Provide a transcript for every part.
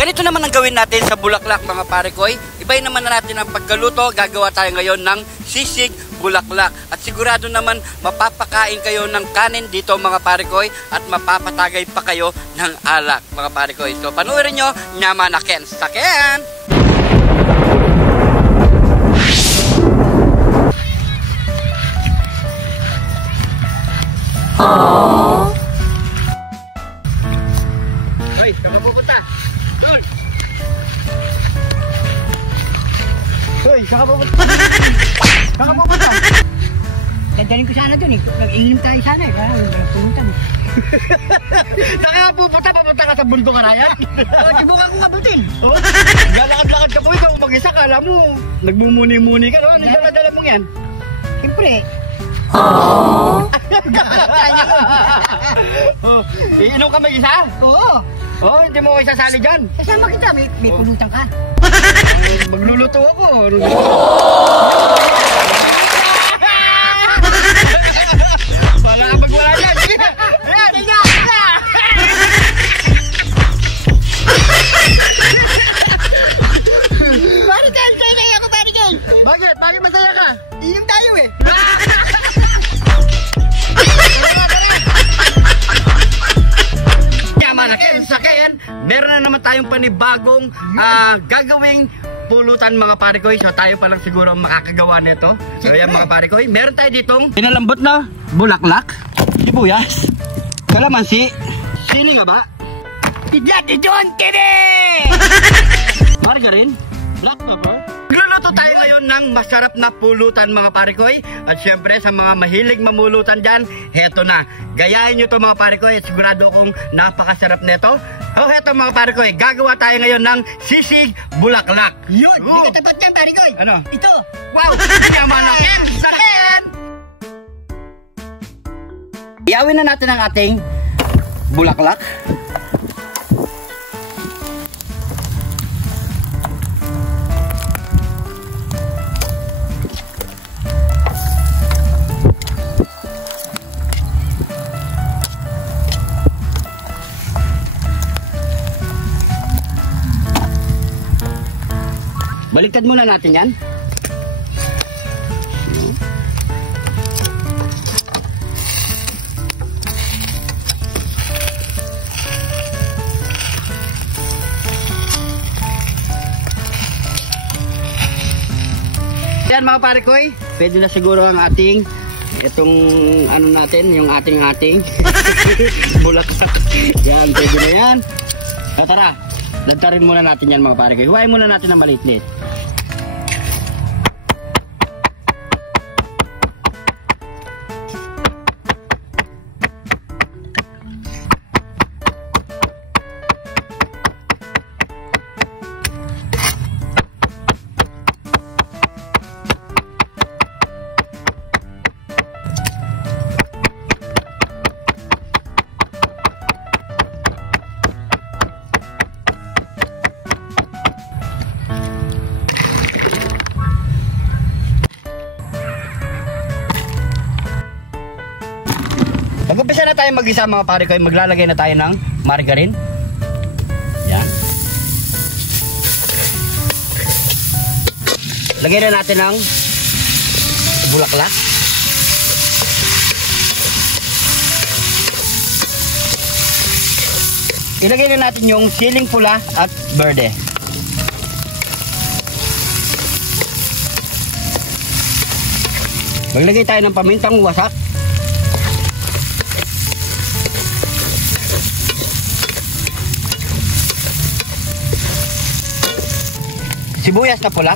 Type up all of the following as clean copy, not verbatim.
Ganito naman ang gawin natin sa bulaklak mga pare ko. Ibahin naman na natin ang pagkaluto. Gagawa tayo ngayon ng sisig bulaklak. At sigurado naman mapapakain kayo ng kanin dito mga pare ko at mapapatagay pa kayo ng alak mga pare ko. So panuorin nyo, Nyama na Ken sa Ken! Aww. Hoy, saan ka pupunta? Doon! Hoy, saan ka pupunta? Saan ka pupunta? Dadalhin ko sana dun eh. Nag-iinom tayo sana eh. Parang pumunta mo. Saan ka pupunta? Papunta ka sa bundok Arayan? Subukan ko ngabutin. Oh, galakad-lakad ka po ikaw. Mag-isa ka. Alam mo, nagmumuni-muni ka. Ano dala-dala mong yan? Siyempre. Oh, iinom ka mag-isa? Oo. Oh, hindi mo ko isasali dyan. Sasama kita. May pulutan ka. Magluluto ako. Wala ka magwala dyan. Ayan, ayan. Barikan, kaya ako barikan. Bakit? Bakit masaya ka? Inom tayo eh. Sa Ken, meron na naman tayong panibagong gagawing pulutan mga pare ko. So tayo pa lang siguro makakagawa nito. So yan mga pare ko, meron tayo ditong pinalambot na bulaklak, sibuyas, kalamansi, sili nga ba? Tidlat ni John Kene! Margarine, black pepper. Magluluto tayo ngayon ng masarap na pulutan mga pare ko. At syempre sa mga mahilig mamulutan dyan, heto na. Gayahin nyo to mga pare ko. Sigurado kong napakasarap nito. O heto mga pare ko, gagawa tayo ngayon ng sisig bulaklak. Yun! Hindi ka tapat yan pare ko. Ano? Ito! Wow! Nyama na Ken sa Ken! Iyawin na natin ang ating bulaklak. Baliktad muna natin yan. Yan mga pare ko, pwede na siguro ang ating itong ano natin, yung ating bulaklak. Yan, pwede na yan. Tara, lantarin muna natin yan mga pare ko. Huwain muna natin ang maliit-liit. Mag-umpisa na tayo mag-isa mga pare ko. Maglalagay na tayo ng margarine. Yan. Lagay na natin ng bulaklak. Ilagay na natin yung siling pula at berde. Maglagay tayo ng pamintang wasak. Sibuyas na pula.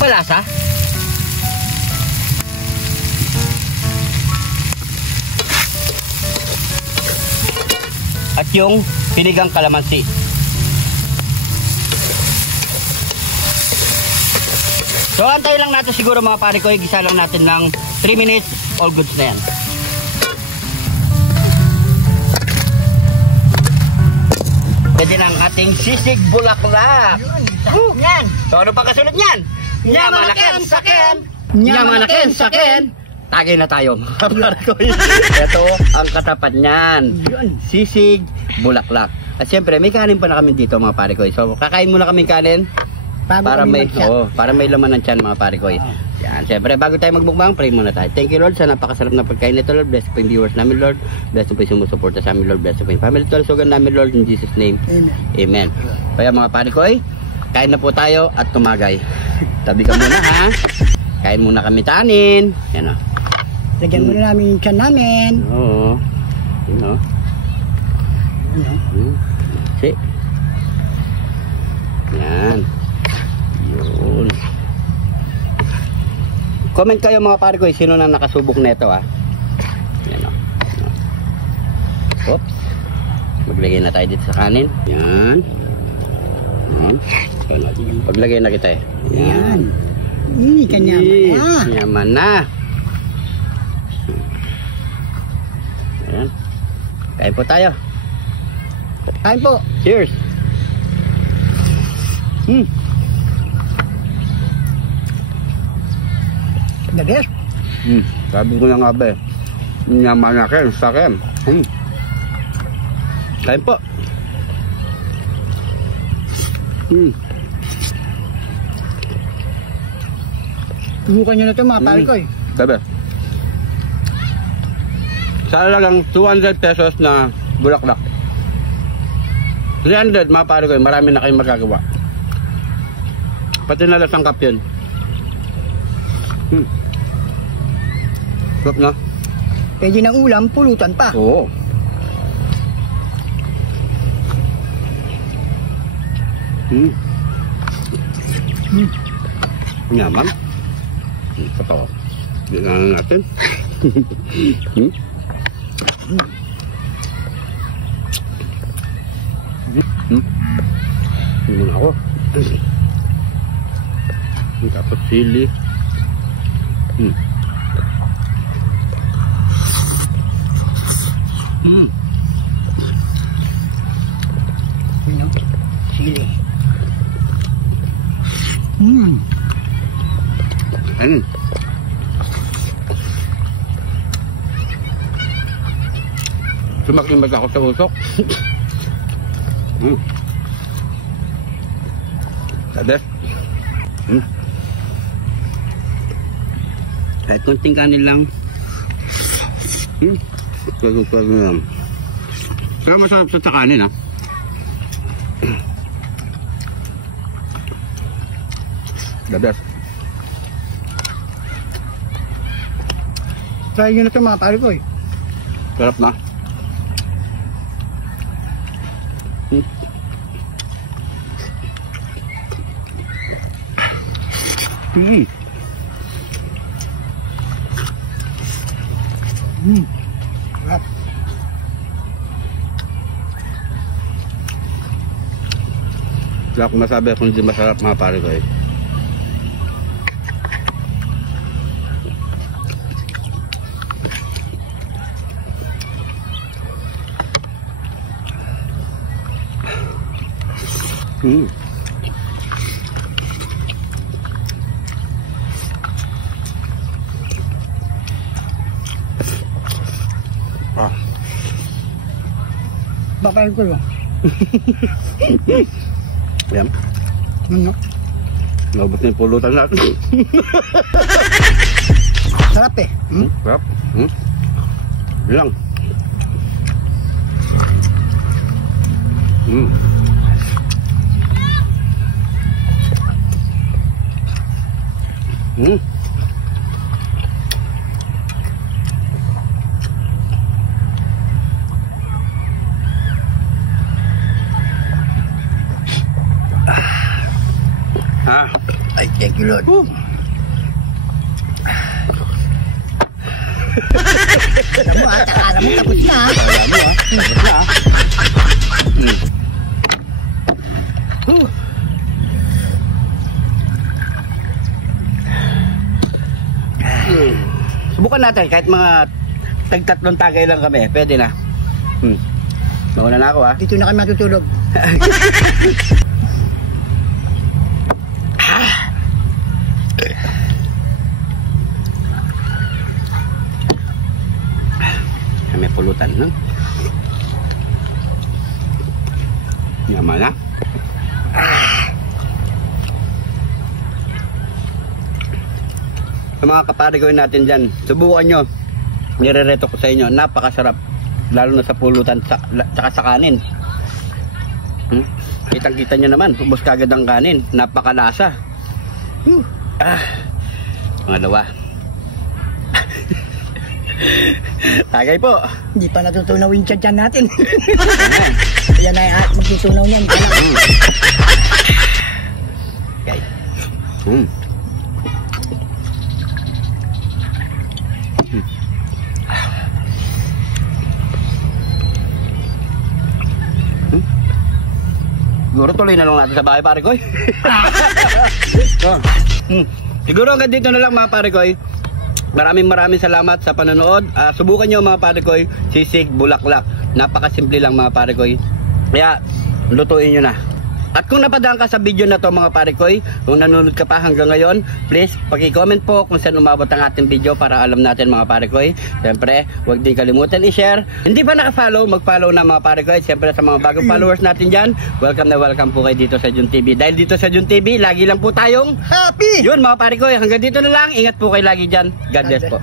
Palasa. At yung pinigang kalamansi. So antayin lang natin siguro mga pare ko, igisa lang natin ng 3 minutes, all goods na yan. Pwede na ang ating sisig bulaklak. So ano pa kasunod niyan? Nyamanaken saken! Nyamanaken saken! Tagay na tayo mga parikoy. Ito ang katapat niyan. Sisig, bulaklak. At syempre may kanin pa na kami dito mga parikoy. So kakain muna kami kanin. Para may laman ng tiyan mga parikoy. Yan, syempre bago tayo magmukbang, pray muna tayo. Thank you Lord sa napakasarap na pagkain nito Lord. Bless po yung viewers namin Lord. Bless po yung sumusuporta sa amin Lord. Bless po yung family talusugan namin Lord. In Jesus name. Amen. Kaya mga parikoy, kain na po tayo at tumagay. Tabi ka muna ha. Kain muna kami tanin. Yan o. Lagyan muna namin yung tiyan namin. Oo. Yun o. Yan. Yun. Comment kayo mga parikoy, sino na nakasubok nito ah. Yan o. Oops. Maglagay na tayo dito sa kanin. Yan. Yan. Paglagay na kita eh. Yan. Kanyaman. Kanyaman na. Yan. Kain po tayo. Kain po. Cheers. The best. Sabi ko na nga ba eh. Nyamanaken saken. Kain po. Subukan nyo na ito mga parikoy. Sabi. Sa lang 200 pesos na bulaklak. 300 mga parikoy, marami na kayong magagawa. Pati na lasang kap yun. Sarap na. Pwede ng ulam, pulutan pa. Oo. Nyaman. Ito. Ginaan natin. Muna ako. Tapos sili. Sili. Sumaklimbat ako sa usok. Sabi. Kahit kunting kanin lang. Pagod lang. Kaya masarap sa kanin ha. The best. Try nyo na ito mga parikoy. Sarap na. Sarap. Wala akong masabi kung hindi masarap mga parikoy. Bakain ko yun. Ayan. Naubos na yung pulutan natin. Sarap eh. Sarap. Ilang. Ay, thank you Lord. Alam mo akala mo tapos na. Alam mo tapos na. Subukan natin kahit mga tag-3 tagay lang kami, pwede na. Mauna na ako ha. Dito na kami matutulog. pulutan. No? Yaman na. Sa mga kaparigoy natin dyan, subukan nyo. Nirereto ko sa inyo, napakasarap. Lalo na sa pulutan, tsaka sa kanin. Kitang-kita nyo naman, ubos kagad ang kanin. Napakalasa. Pangalawa. Tagay po. Hindi pa natutunaw yung tiyan natin. Yan ay magtutunaw niyan. Okay. Siguro tuloy na lang natin sa bahay, pare koy. Siguro hanggang dito na lang, mga pare koy. Maraming salamat sa panonood. Subukan nyo, mga pare koy, sisig bulaklak. Napakasimple lang, mga pare koy. Kaya lutuin nyo na. At kung napadaan ka sa video na to, mga pare koy, kung nanonood ka pa hanggang ngayon, please paki-comment po kung saan umabot ang ating video para alam natin, mga pare koy. Siyempre, huwag din kalimutan i-share. Hindi pa naka-follow, mag-follow na, mga pare koy. Siyempre, sa mga bagong followers natin dyan, welcome na welcome po kayo dito sa Jun TV. Dahil dito sa Jun TV, lagi lang po tayong Happy! yun, mga pare koy. Hanggang dito na lang. Ingat po kayo lagi dyan. God bless po.